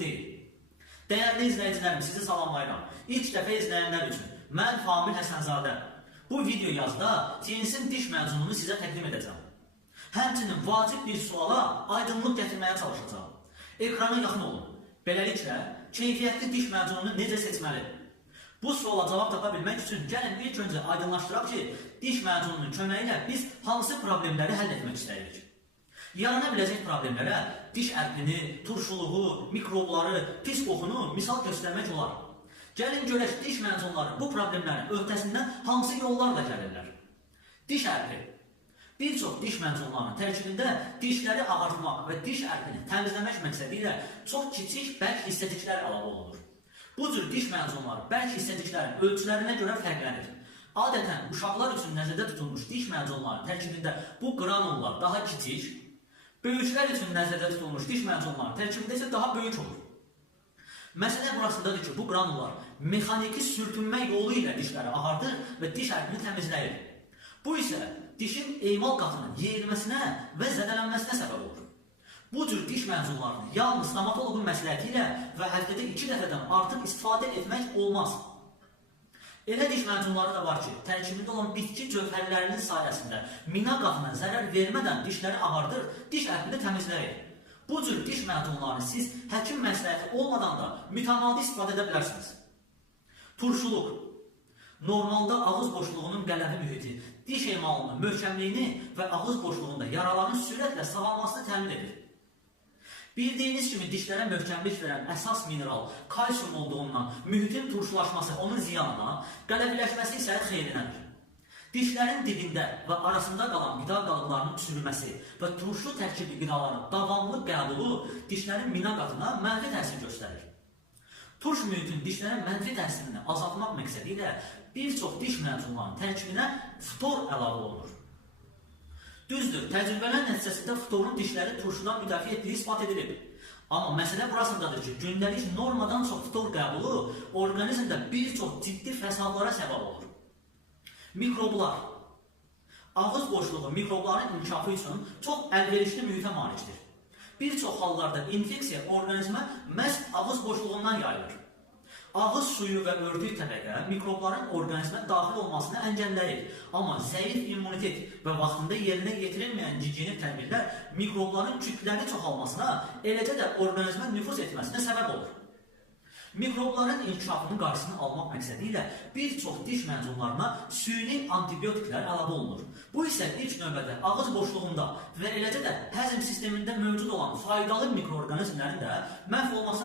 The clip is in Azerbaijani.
değil. Değerli izleyicilerim, sizi salamlayıram. İlk dəfə izləyənlər üçün mən Famil Həsənzadə. Bu video yazda cinsin diş məzununu sizə təqdim edəcəm. Həmçinin vacib bir suala aydınlıq gətirməyə çalışacağım. Ekrana yaxın olun. Beləliklə, keyfiyyətli diş məzununu necə seçməli? Bu suala cavab tapa bilmək üçün gəlin ilk öncə aydınlaşdıraq ki, diş məzununun köməyi ilə biz hansı problemləri həll etmək istəyirik. Yarana biləcək problemlərə diş ərqini, turşuluğu, mikrobları, pis qoxunu misal göstərmək olar. Gəlin görək diş məzunları bu problemlərin öhdəsindən hansı yollarla gəlirlər. Diş ərqi. Bir çox diş məzunlarının tərkibində dişləri ağartmaq və diş ərqini təmizləmək məqsədi ilə çox kiçik bərk hissəciklər əlavə olunur. Bu cür diş məzunları bərk hissəciklərin ölçülərinə görə fərqlənir. Adətən uşaqlar üçün nəzərdə tutulmuş diş məzunlarının tərkibində bu qranullar daha kiçik, böyüklər üçün nəzərdə tutulmuş diş məzunları tərkibində isə daha böyük olur. Məsələ burasındadır ki, bu qranullar mexaniki sürtünmə yolu ilə dişləri ağardır və diş ərqini təmizləyir. Bu isə dişin emal qatının yeyilməsinə və zədələnməsinə səbəb olur. Bu cür diş məzunlarını yalnız stomatoloqun məsləhəti ilə və həftədə 2 dəfədən artıq istifadə etmək olmaz. Elə diş məzunları da var ki, tərkibində olan bitki cövhərlərinin sayəsində mina qatına zərər vermədən dişləri ağardır, diş ərqini təmizləyir. Bu cür diş məzunlarını siz həkim məsləhəti olmadan da mütəmadi istifadə edə bilərsiniz. Turşuluq. Normalda ağız boşluğunun qələvi mühiti, diş emalının möhkəmliyini və ağız boşluğunda yaraların sürətlə sağalmasını təmin edir. Bildiyiniz kimi dişlərə möhkəmlik verən əsas mineral kalsium olduğundan mühitin turşulaşması onun ziyanına, qələviləşməsi isə xeyrinədir. Dişlərin dibində və arasında qalan qida qalıqlarının çürüməsi və turşu tərkibli qidaların davamlı qəbulu dişlərin mina qatına mənfi təsir göstərir. Turş mühitin dişlərin mənfi təsirini azaltmaq məqsədi ilə bir çox diş məzunlarının tərkibinə ftor əlavə olunur. Düzdür, təcrübələr nəticəsində ftorun dişləri turşudan müdafiə etdiyi ispat edilib. Amma məsələ burasındadır ki, gündəlik normadan çox ftor qəbulu orqanizmdə bir çox ciddi fəsadlara səbəb olur. Mikroblar. Ağız boşluğu mikrobların inkişafı üçün çox əlverişli mühitə malikdir. Bir çox hallarda infeksiya orqanizmə məhz ağız boşluğundan yayılır. Ağız suyu və örtük təbəqə mikrobların orqanizmə daxil olmasını əngəlləyir. Amma zəif immunitet və vaxtında yerinə yetirilməyən gigiyenik tədbirlər mikrobların kütləvi çoxalmasına, eləcə də orqanizmə nüfuz etməsinə səbəb olur. Mikrobların inkişafının qarşısını almaq məqsədi ilə bir çox diş məzunlarına süni antibiotiklər əlavə olunur. Bu isə ilk növbədə ağız boşluğunda və eləcə də həzm sistemində mövcud olan faydalı mikroorqanizmlərin də məhv olmasına